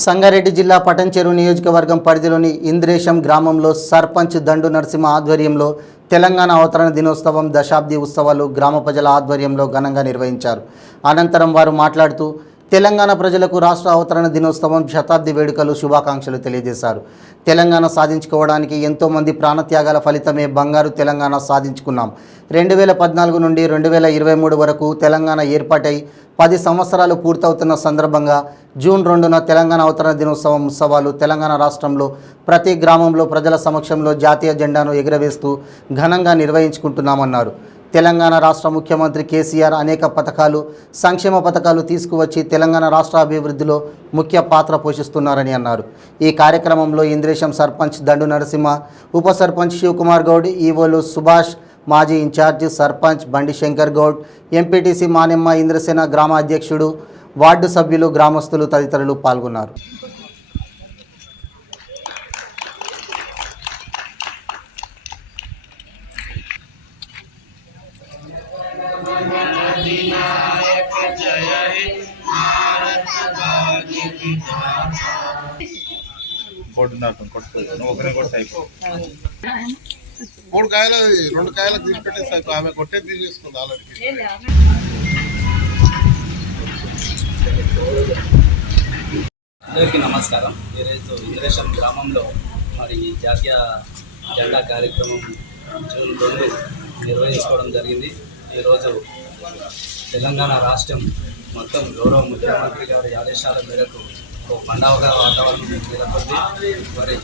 సంగారెడ్డి జిల్లా పటంచెరు నియోజకవర్గం పరిధిలోని ఇంద్రేశం గ్రామంలో సర్పంచ్ దండు నరసింహ ఆధ్వర్యంలో తెలంగాణ అవతరణ దినోత్సవం దశాబ్ది ఉత్సవాలు గ్రామ ప్రజల ఆధ్వర్యంలో ఘనంగా నిర్వహించారు. అనంతరం వారు మాట్లాడుతూ తెలంగాణ ప్రజలకు రాష్ట్ర అవతరణ దినోత్సవం శతాబ్ది వేడుకలు శుభాకాంక్షలు తెలియజేశారు. తెలంగాణ సాధించుకోవడానికి ఎంతోమంది ప్రాణత్యాగాల ఫలితమే బంగారు తెలంగాణ సాధించుకున్నాం. 2014 నుండి 2023 వరకు తెలంగాణ ఏర్పాటై 10 సంవత్సరాలు పూర్తవుతున్న సందర్భంగా జూన్ 2న తెలంగాణ అవతరణ దినోత్సవం ఉత్సవాలు తెలంగాణ రాష్ట్రంలో ప్రతి గ్రామంలో ప్రజల సమక్షంలో జాతీయ జెండాను ఎగురవేస్తూ ఘనంగా నిర్వహించుకుంటున్నామన్నారు. తెలంగాణ రాష్ట్ర ముఖ్యమంత్రి కేసీఆర్ అనేక పథకాలు, సంక్షేమ పథకాలు తీసుకువచ్చి తెలంగాణ రాష్ట్ర అభివృద్ధిలో ముఖ్య పాత్ర పోషిస్తున్నారని అన్నారు. ఈ కార్యక్రమంలో ఇంద్రేశం సర్పంచ్ దండు నరసింహ, ఉప సర్పంచ్ శివకుమార్ గౌడ్, ఈవోలు సుభాష్, మాజీ ఇన్ఛార్జి సర్పంచ్ బండి శంకర్ గౌడ్, ఎంపీటీసీ మానెమ్మ, ఇంద్రసేన గ్రామ అధ్యక్షుడు, వార్డు సభ్యులు, గ్రామస్తులు తదితరులు పాల్గొన్నారు. మూడు కాయలు 2 కాయలు తీసి పెట్టేసి ఆమె కొట్టేది తీసేసుకుంది ఆల్రెడీ. అందరికీ నమస్కారం. ఈరోజు ఇంద్రేశం గ్రామంలో మరి జాతీయ జెండా కార్యక్రమం జూన్ 2 నిర్వహించుకోవడం జరిగింది. ఈరోజు తెలంగాణ రాష్ట్రం మొత్తం గౌరవ ముఖ్యమంత్రి గారి ఆదేశాల మేరకు ఒక పండుగ వాతావరణం నెలకొంది. మరి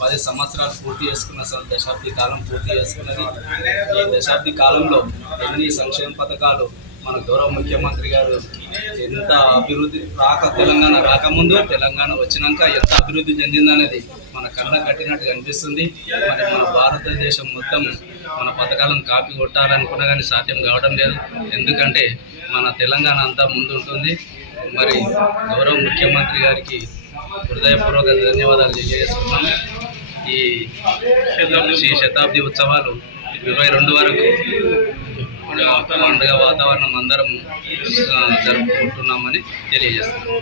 10 సంవత్సరాలు పూర్తి చేసుకున్న దశాబ్ది కాలం పూర్తి చేసుకున్నది. ఈ దశాబ్ది కాలంలో ఎన్ని సంక్షేమ పథకాలు మన గౌరవ ముఖ్యమంత్రి గారు ఎంత అభివృద్ధి తెలంగాణ రాకముందు, తెలంగాణ వచ్చినాక ఎంత అభివృద్ధి చెందిందనేది మన కళ్ళ కట్టినట్టుగా అనిపిస్తుంది. మరి మన భారతదేశం మొత్తం మన పథకాలను కాపీ కొట్టాలనుకున్నా కానీ సాధ్యం కావడం లేదు. ఎందుకంటే మన తెలంగాణ అంతా ముందు ఉంటుంది. మరి గౌరవ ముఖ్యమంత్రి గారికి హృదయపూర్వక ధన్యవాదాలు తెలియజేస్తున్నాం. ఈ శతాబ్ది ఉత్సవాలు 22 వరకు పండుగ వాతావరణం అందరం జరుపుకుంటున్నామని తెలియజేస్తున్నాం.